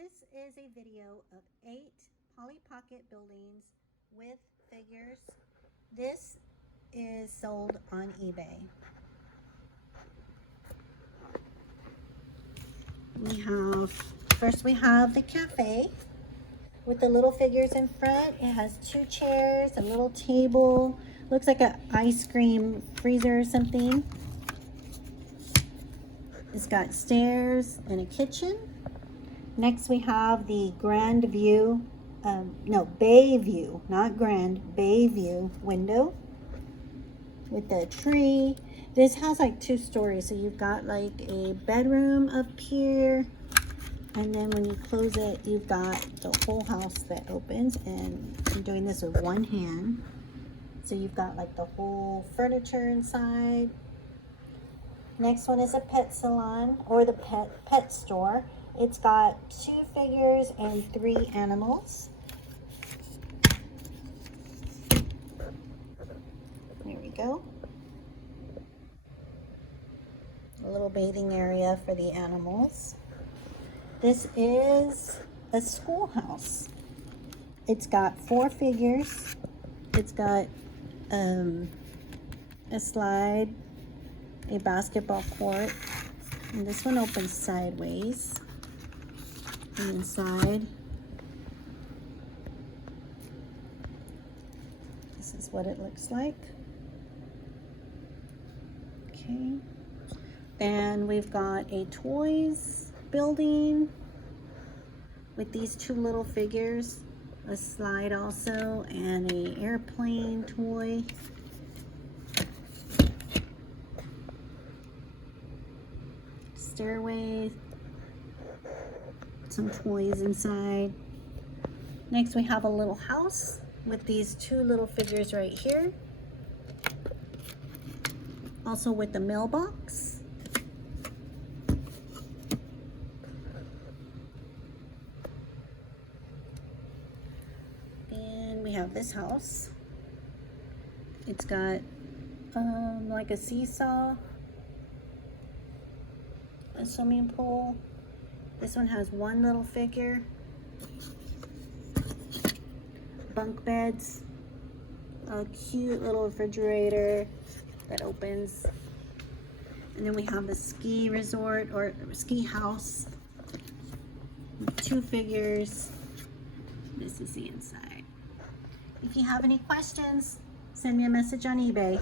This is a video of 8 Polly Pocket buildings with figures. This is sold on eBay. We have the cafe with the little figures in front. It has 2 chairs, a little table, looks like an ice cream freezer or something. It's got stairs and a kitchen. Next we have the Grand View, Bay View, not Grand, Bay View window with the tree. This has like 2 stories, so you've got like a bedroom up here, and then when you close it, you've got the whole house that opens, and I'm doing this with one hand. So you've got like the whole furniture inside. Next one is a pet salon, or the pet store. It's got 2 figures and 3 animals. There we go. A little bathing area for the animals. This is a schoolhouse. It's got 4 figures. It's got a slide, a basketball court, and this one opens sideways. And inside, this is what it looks like. Okay. Then we've got a toys building with these 2 little figures, a slide also, and an airplane toy. Stairway, some toys inside. Next we have a little house with these 2 little figures right here. Also with the mailbox. And we have this house. It's got like a seesaw, a swimming pool. This one has 1 little figure, bunk beds, a cute little refrigerator that opens, and then we have the ski resort or ski house with 2 figures. This is the inside. If you have any questions, send me a message on eBay.